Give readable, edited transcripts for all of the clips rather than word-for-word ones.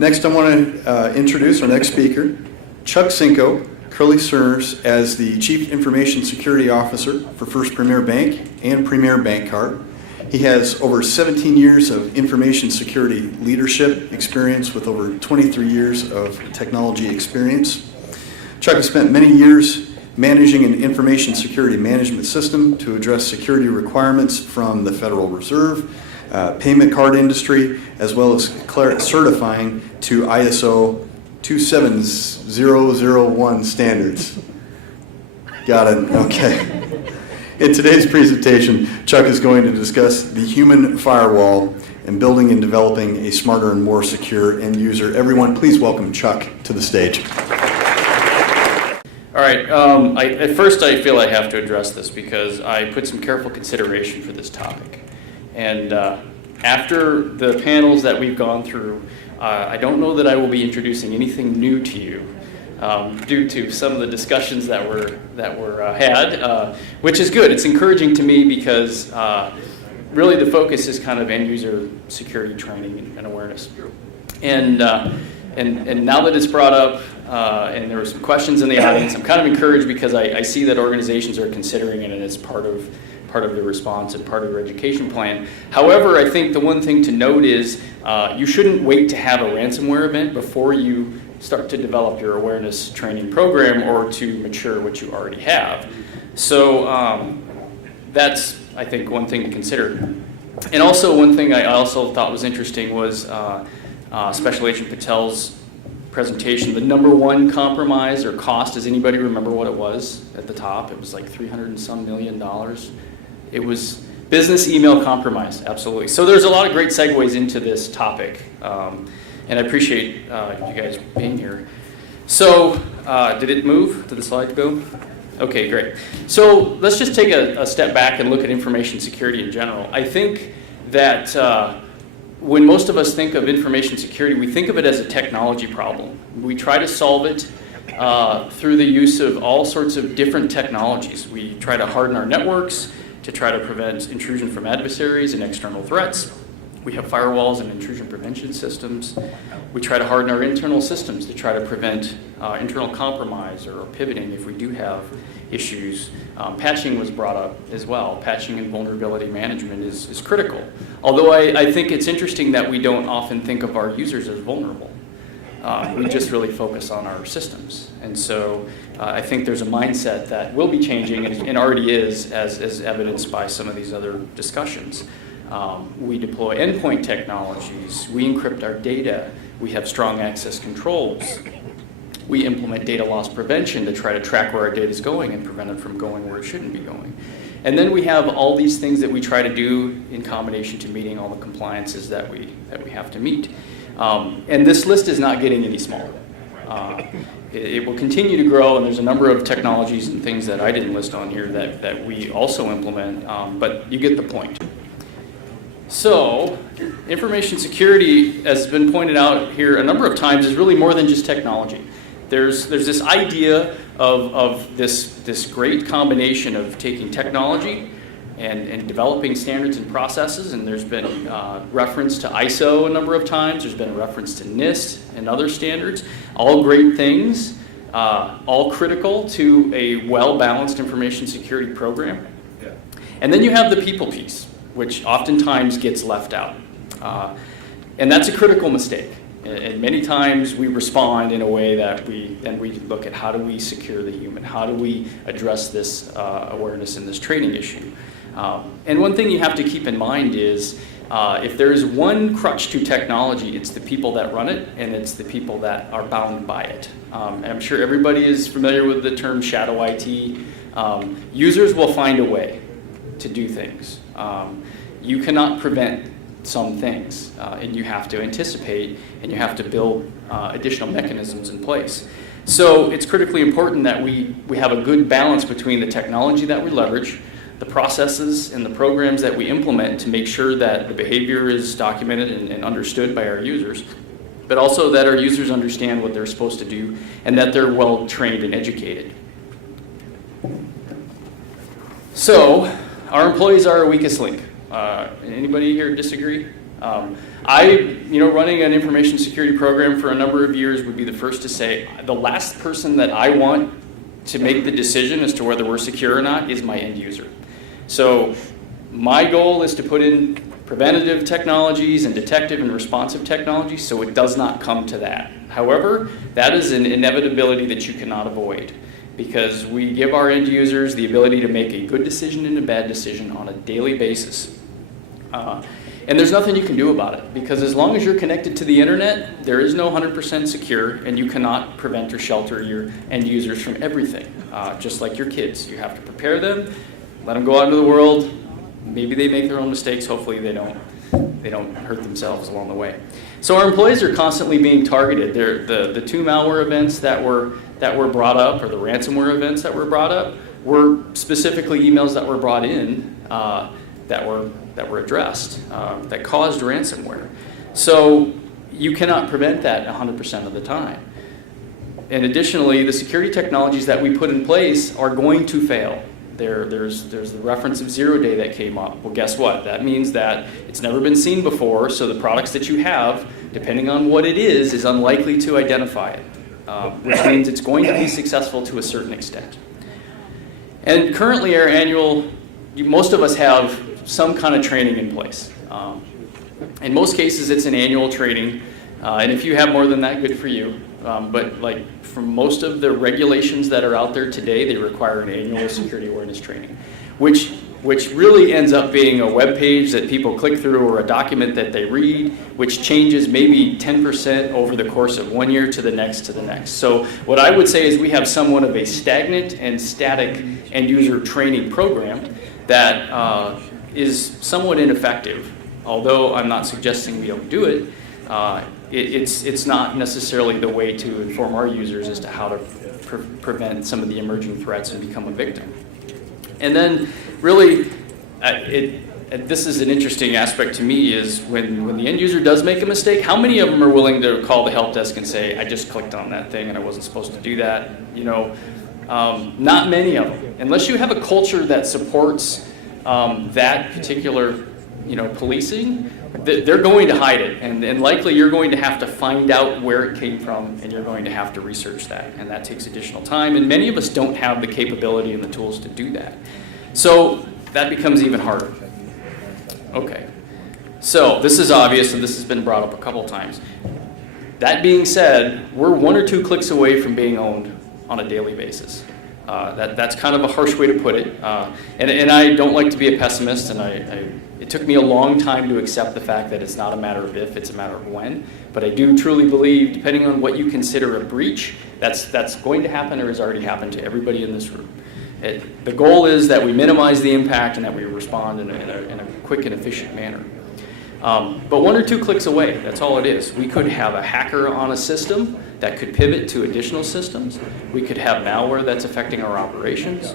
Next, I want to introduce our next speaker, Chuck Cinco, currently serves as the Chief Information Security Officer for First Premier Bank and Premier Bankcard. He has over 17 years of information security leadership experience with over 23 years of technology experience. Chuck has spent many years managing an information security management system to address security requirements from the Federal Reserve, payment card industry, as well as certifying to ISO 27001 standards. Got it, okay. In today's presentation, Chuck is going to discuss the Human Firewall and building and developing a smarter and more secure end user. Everyone, please welcome Chuck to the stage. All right, at first I feel I have to address this because I put some careful consideration for this topic. And after the panels that we've gone through, I don't know that I will be introducing anything new to you due to some of the discussions that were had, which is good. It's encouraging to me because really the focus is kind of end user security training and awareness. And now that it's brought up, and there were some questions in the audience, I'm kind of encouraged because I see that organizations are considering it and it's part of the response and part of your education plan. However, I think the one thing to note is you shouldn't wait to have a ransomware event before you start to develop your awareness training program or to mature what you already have. So that's, I think, one thing to consider. And also one thing I also thought was interesting was Special Agent Patel's presentation. The number one compromise or cost, does anybody remember what it was at the top? It was like $300 and some million. It was business email compromise, absolutely. So there's a lot of great segues into this topic, and I appreciate you guys being here. So did it move? Did the slide go? Okay, great. So let's just take a step back and look at information security in general. I think that when most of us think of information security, we think of it as a technology problem. We try to solve it through the use of all sorts of different technologies. We try to harden our networks to try to prevent intrusion from adversaries and external threats. We have firewalls and intrusion prevention systems. We try to harden our internal systems to try to prevent internal compromise or pivoting if we do have issues. Patching was brought up as well. Patching and vulnerability management is critical. Although I think it's interesting that we don't often think of our users as vulnerable. We just really focus on our systems. And so I think there's a mindset that will be changing and already is, as evidenced by some of these other discussions. We deploy endpoint technologies. We encrypt our data. We have strong access controls. We implement data loss prevention to try to track where our data is going and prevent it from going where it shouldn't be going. And then we have all these things that we try to do in combination to meeting all the compliances that we have to meet. And this list is not getting any smaller. It will continue to grow, and there's a number of technologies and things that I didn't list on here that we also implement, but you get the point. So, information security, as has been pointed out here a number of times, is really more than just technology. There's this idea of this great combination of taking technology and developing standards and processes, and there's been reference to ISO a number of times. There's been a reference to NIST and other standards. All great things, all critical to a well-balanced information security program. Yeah. And then you have the people piece, which oftentimes gets left out. And that's a critical mistake. And many times we respond in a way that we look at how do we secure the human? How do we address this awareness and this training issue? And one thing you have to keep in mind is if there is one crutch to technology, it's the people that run it and it's the people that are bound by it. I'm sure everybody is familiar with the term shadow IT. Users will find a way to do things. You cannot prevent some things, and you have to anticipate and you have to build additional mechanisms in place. So it's critically important that we have a good balance between the technology that we leverage, the processes and the programs that we implement to make sure that the behavior is documented and understood by our users, but also that our users understand what they're supposed to do and that they're well trained and educated. So our employees are our weakest link. Anybody here disagree? Running an information security program for a number of years would be the first to say the last person that I want to make the decision as to whether we're secure or not is my end user. So my goal is to put in preventative technologies and detective and responsive technologies so it does not come to that. However, that is an inevitability that you cannot avoid because we give our end users the ability to make a good decision and a bad decision on a daily basis. And there's nothing you can do about it because as long as you're connected to the internet, there is no 100% secure and you cannot prevent or shelter your end users from everything. Just like your kids, you have to prepare them, let them go out into the world. Maybe they make their own mistakes. Hopefully they don't hurt themselves along the way. So our employees are constantly being targeted. The two malware events that were brought up, or the ransomware events that were brought up, were specifically emails that were brought in that were addressed that caused ransomware. So you cannot prevent that 100% of the time. And additionally, the security technologies that we put in place are going to fail. There's the reference of 0-day that came up. Well, guess what? That means that it's never been seen before, so the products that you have, depending on what it is unlikely to identify it, which means it's going to be successful to a certain extent. And currently our most of us have some kind of training in place. In most cases, it's an annual training, and if you have more than that, good for you. But like for most of the regulations that are out there today, they require an annual security awareness training, which really ends up being a web page that people click through or a document that they read, which changes maybe 10% over the course of 1 year to the next. So what I would say is we have somewhat of a stagnant and static end user training program that is somewhat ineffective. Although I'm not suggesting we don't do it, it's not necessarily the way to inform our users as to how to prevent some of the emerging threats and become a victim. And then really, this is an interesting aspect to me is when the end user does make a mistake, how many of them are willing to call the help desk and say, I just clicked on that thing and I wasn't supposed to do that? Not many of them. Unless you have a culture that supports that particular policing, they're going to hide it, and likely you're going to have to find out where it came from, and you're going to have to research that, and that takes additional time, and many of us don't have the capability and the tools to do that. So that becomes even harder. Okay, so this is obvious, and this has been brought up a couple times. That being said, we're 1 or 2 clicks away from being owned on a daily basis. That's kind of a harsh way to put it, and I don't like to be a pessimist, and it took me a long time to accept the fact that it's not a matter of if, it's a matter of when, but I do truly believe, depending on what you consider a breach, that's going to happen or has already happened to everybody in this room. The goal is that we minimize the impact and that we respond in a quick and efficient manner. But 1 or 2 clicks away, that's all it is. We could have a hacker on a system that could pivot to additional systems. We could have malware that's affecting our operations.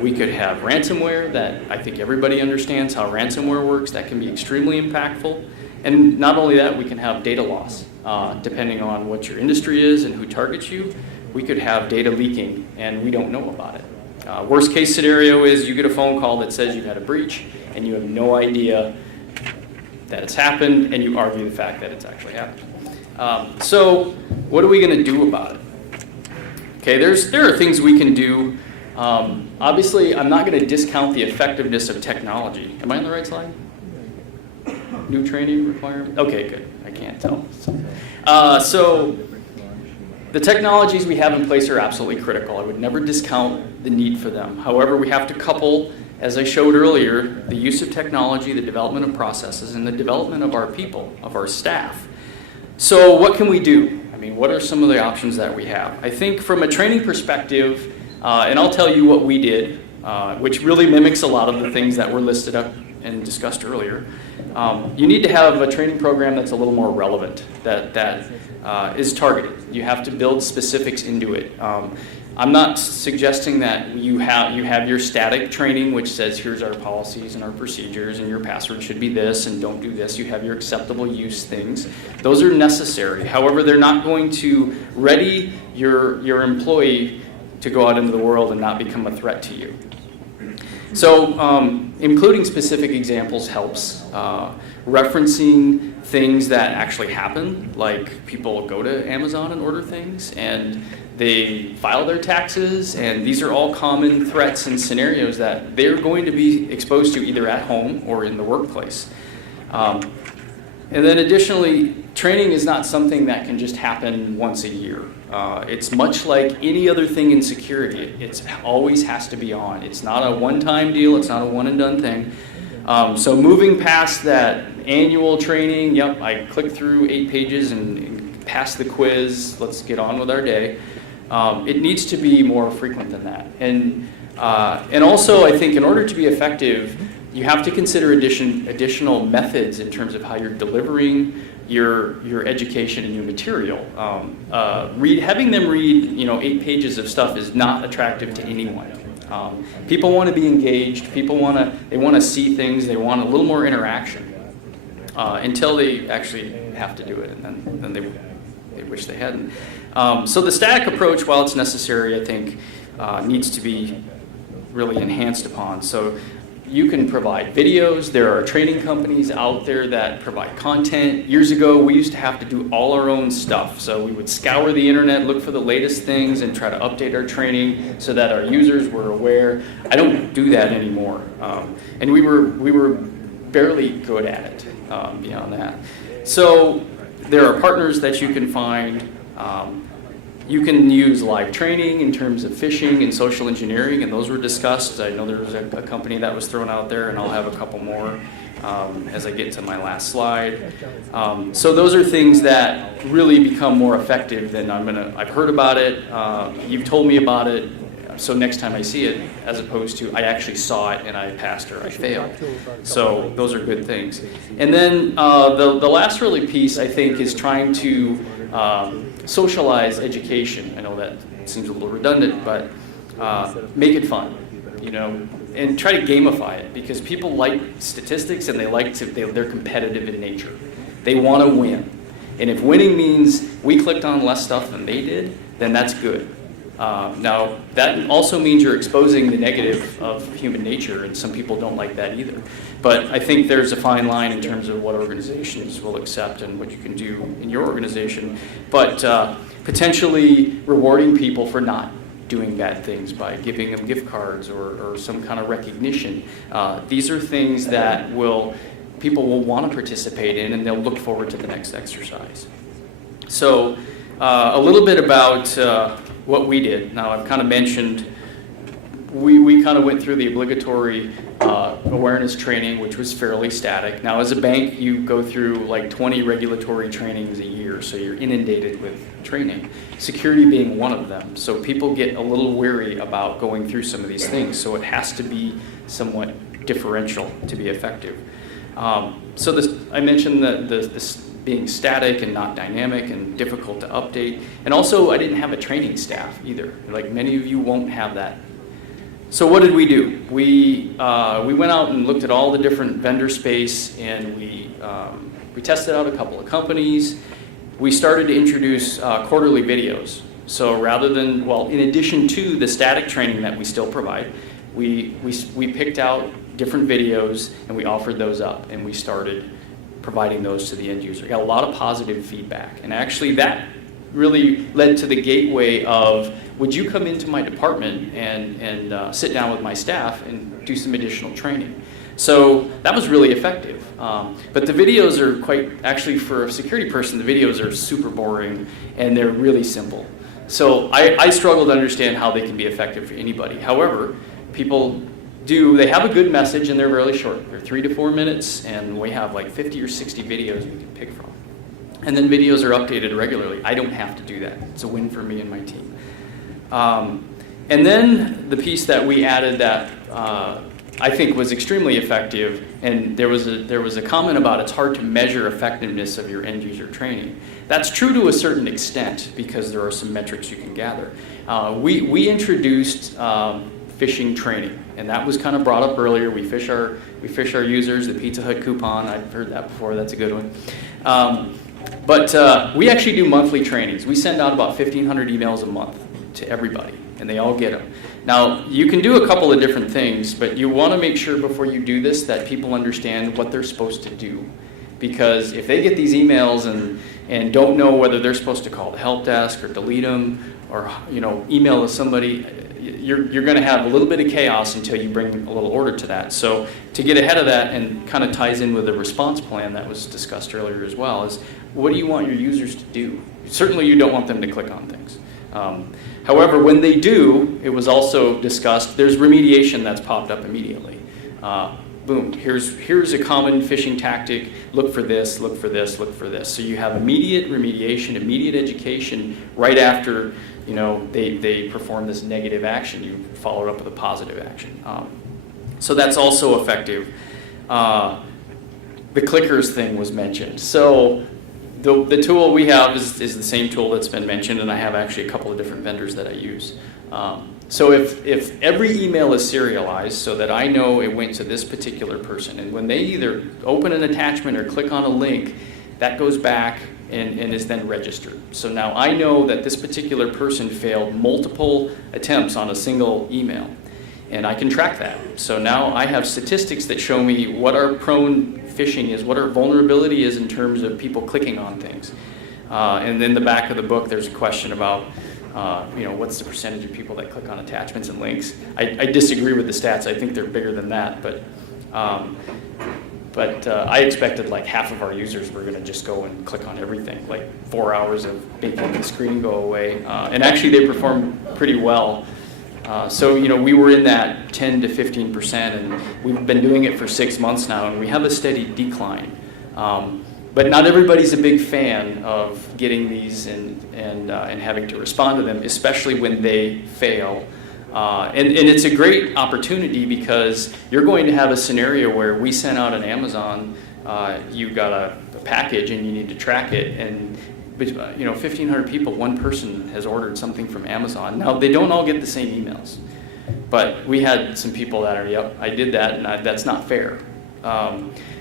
We could have ransomware that I think everybody understands how ransomware works. That can be extremely impactful. And not only that, we can have data loss. Depending on what your industry is and who targets you, we could have data leaking and we don't know about it. Worst case scenario is you get a phone call that says you've had a breach and you have no idea that it's happened, and you argue the fact that it's actually happened. So what are we going to do about it? Okay, there are things we can do. Obviously, I'm not going to discount the effectiveness of technology. Am I on the right slide? New training requirement? Okay, good. I can't tell. So the technologies we have in place are absolutely critical. I would never discount the need for them. However, we have to couple, as I showed earlier, the use of technology, the development of processes, and the development of our people, of our staff. So what can we do? I mean, what are some of the options that we have? I think from a training perspective, and I'll tell you what we did, which really mimics a lot of the things that were listed up and discussed earlier. You need to have a training program that's a little more relevant, that is targeted. You have to build specifics into it. I'm not suggesting that you have your static training, which says here's our policies and our procedures and your password should be this and don't do this. You have your acceptable use things. Those are necessary. However, they're not going to ready your employee to go out into the world and not become a threat to you. So including specific examples helps. referencing things that actually happen, like people go to Amazon and order things, and they file their taxes, and these are all common threats and scenarios that they're going to be exposed to either at home or in the workplace. And then additionally, training is not something that can just happen once a year. It's much like any other thing in security. It always has to be on. It's not a one-time deal. It's not a one-and-done thing. So moving past that annual training, yep, I clicked through 8 pages and passed the quiz. Let's get on with our day. It needs to be more frequent than that. And also, I think in order to be effective, you have to consider additional methods in terms of how you're delivering your education and your material. Having them read 8 pages of stuff is not attractive to anyone. People want to be engaged. People want to see things. They want a little more interaction until they actually have to do it, and then they wish they hadn't. So the static approach, while it's necessary, I think needs to be really enhanced upon. So you can provide videos. There are training companies out there that provide content. Years ago, we used to have to do all our own stuff. So we would scour the internet, look for the latest things, and try to update our training so that our users were aware. I don't do that anymore. And we were barely good at it beyond that. So there are partners that you can find. You can use live training in terms of phishing and social engineering, and those were discussed. I know there was a company that was thrown out there, and I'll have a couple more as I get to my last slide. So those are things that really become more effective than I've heard about it, you've told me about it, so next time I see it, as opposed to I actually saw it and I passed or I failed. So those are good things. And then the last really piece, I think, is trying to socialize education. I know that seems a little redundant, but make it fun, and try to gamify it, because people like statistics and they're competitive in nature. They want to win. And if winning means we clicked on less stuff than they did, then that's good. Now, that also means you're exposing the negative of human nature, and some people don't like that either. But I think there's a fine line in terms of what organizations will accept and what you can do in your organization. But potentially rewarding people for not doing bad things by giving them gift cards or some kind of recognition. These are things that people will want to participate in, and they'll look forward to the next exercise. So a little bit about what we did. Now, I've kind of mentioned we kind of went through the obligatory awareness training, which was fairly static. Now, as a bank, you go through like 20 regulatory trainings a year, so you're inundated with training. Security being one of them. So people get a little weary about going through some of these things, so it has to be somewhat differential to be effective. So I mentioned that this being static and not dynamic and difficult to update. And also, I didn't have a training staff either. Like many of you won't have that. So what did we do? We went out and looked at all the different vendor space, and we tested out a couple of companies. We started to introduce quarterly videos. So rather than, in addition to the static training that we still provide, we picked out different videos and we offered those up, and we started providing those to the end user. Got a lot of positive feedback, and actually that really led to the gateway of, would you come into my department and sit down with my staff and do some additional training? So that was really effective. But the videos are actually for a security person, the videos are super boring and they're really simple. So I struggle to understand how they can be effective for anybody. However, people they have a good message, and they're really short. They're 3 to 4 minutes, and we have like 50 or 60 videos we can pick from. And then videos are updated regularly. I don't have to do that. It's a win for me and my team. And then the piece that we added that I think was extremely effective, and there was a comment about it's hard to measure effectiveness of your end user training. That's true to a certain extent, because there are some metrics you can gather. We introduced phishing training, and that was kind of brought up earlier. We fish our users, the Pizza Hut coupon. I've heard that before. That's a good one. But we actually do monthly trainings. We send out about 1,500 emails a month to everybody, and they all get them. Now, you can do a couple of different things, but you want to make sure before you do this that people understand what they're supposed to do. because if they get these emails and don't know whether they're supposed to call the help desk or delete them or email to somebody, you're going to have a little bit of chaos until you bring a little order to that. So to get ahead of that, and kind of ties in with the response plan that was discussed earlier as well, is what do you want your users to do? Certainly you don't want them to click on things. However, when they do, it was also discussed, there's remediation that's popped up immediately. Boom, here's a common phishing tactic, look for this, look for this, look for this. So you have immediate remediation, immediate education right after they perform this negative action. You follow it up with a positive action. So that's also effective. The clickers thing was mentioned. So the tool we have is the same tool that's been mentioned, and I have actually a couple of different vendors that I use. So if every email is serialized so that I know it went to this particular person, and when they either open an attachment or click on a link, that goes back and is then registered. So now I know that this particular person failed multiple attempts on a single email, and I can track that. So now I have statistics that show me what our prone phishing is, what our vulnerability is in terms of people clicking on things. And in the back of the book, there's a question about what's the percentage of people that click on attachments and links. I disagree with the stats. I think they're bigger than that, but I expected like half of our users were going to just go and click on everything, like 4 hours of making the screen go away. And actually they performed pretty well. So we were in that 10 to 15%, and we've been doing it for 6 months now, and we have a steady decline. But not everybody's a big fan of getting these and having to respond to them, especially when they fail. And it's a great opportunity because you're going to have a scenario where we sent out an Amazon, you got a package and you need to track it, and 1,500 people, one person has ordered something from Amazon. Now, they don't all get the same emails, but we had some people that are, yep, I did that, and that's not fair.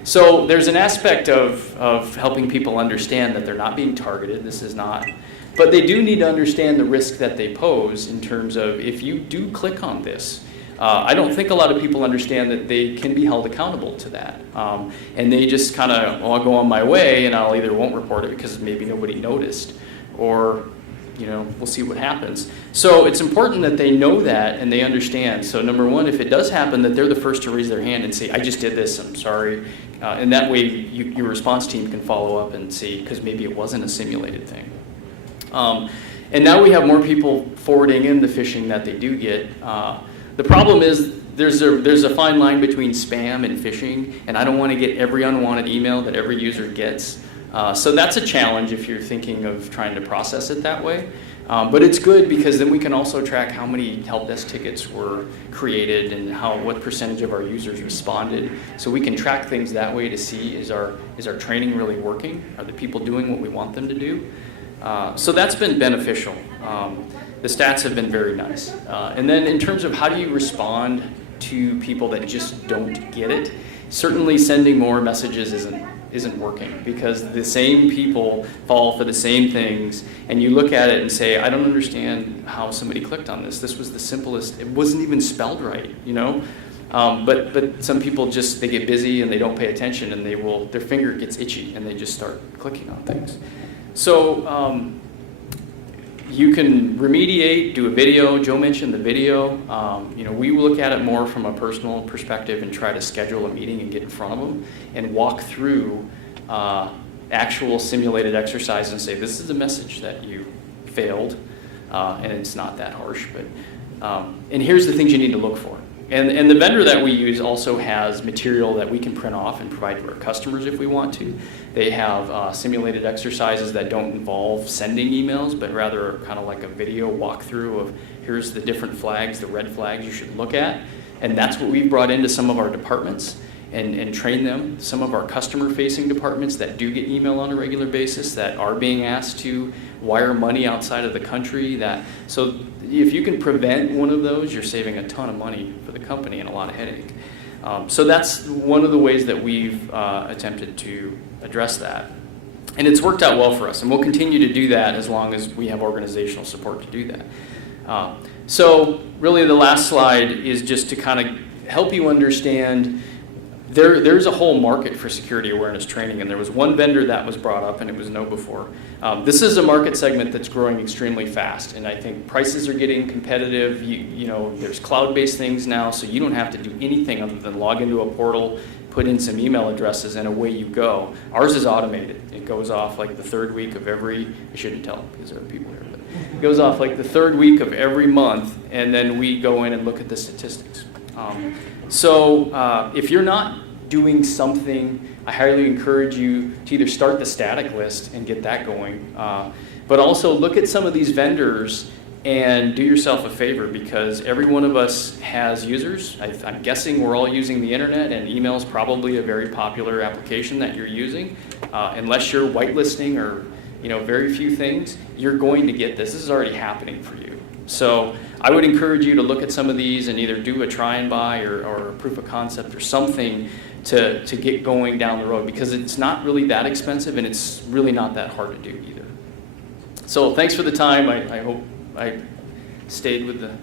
So there's an aspect of helping people understand that they're not being targeted. This is not. But they do need to understand the risk that they pose in terms of if you do click on this. I don't think a lot of people understand that they can be held accountable to that. And they just kind of, I'll go on my way and I'll either won't report it because maybe nobody noticed, or we'll see what happens. So it's important that they know that and they understand. So number one, if it does happen, that they're the first to raise their hand and say, I just did this, I'm sorry. And that way your response team can follow up and see, because maybe it wasn't a simulated thing. And now we have more people forwarding in the phishing that they do get. The problem is there's a fine line between spam and phishing, and I don't want to get every unwanted email that every user gets. So that's a challenge if you're thinking of trying to process it that way. But it's good because then we can also track how many help desk tickets were created and what percentage of our users responded. So we can track things that way to see, is our training really working? Are the people doing what we want them to do? So that's been beneficial. The stats have been very nice. And then in terms of how do you respond to people that just don't get it, certainly sending more messages isn't working, because the same people fall for the same things, and you look at it and say, I don't understand how somebody clicked on this. This was the simplest. It wasn't even spelled right, But some people they get busy and they don't pay attention, and their finger gets itchy and they just start clicking on things. So you can remediate, do a video. Joe mentioned the video. We look at it more from a personal perspective and try to schedule a meeting and get in front of them and walk through actual simulated exercise and say, this is a message that you failed, and it's not that harsh, but and here's the things you need to look for. And the vendor that we use also has material that we can print off and provide to our customers if we want to. They have simulated exercises that don't involve sending emails, but rather kind of like a video walkthrough of here's the different flags, the red flags you should look at. And that's what we've brought into some of our departments and train them. Some of our customer-facing departments that do get email on a regular basis that are being asked to wire money outside of the country. So if you can prevent one of those, you're saving a ton of money for the company and a lot of headache. So that's one of the ways that we've attempted to address that. And it's worked out well for us, and we'll continue to do that as long as we have organizational support to do that. So really the last slide is just to kind of help you understand there's a whole market for security awareness training, and there was one vendor that was brought up, and it was KnowBe4. This is a market segment that's growing extremely fast, and I think prices are getting competitive. You know, there's cloud-based things now, so you don't have to do anything other than log into a portal, put in some email addresses, and away you go. Ours is automated. It goes off like the third week of every, I shouldn't tell them because there are people here, but it goes off like the third week of every month, and then we go in and look at the statistics. So if you're not doing something, I highly encourage you to either start the static list and get that going, but also look at some of these vendors and do yourself a favor, because every one of us has users. I'm guessing we're all using the internet, and email is probably a very popular application that you're using. Unless you're whitelisting or very few things, you're going to get this. This is already happening for you. So I would encourage you to look at some of these and either do a try and buy or a proof of concept or something to get going down the road, because it's not really that expensive and it's really not that hard to do either. So thanks for the time. I hope I stayed with the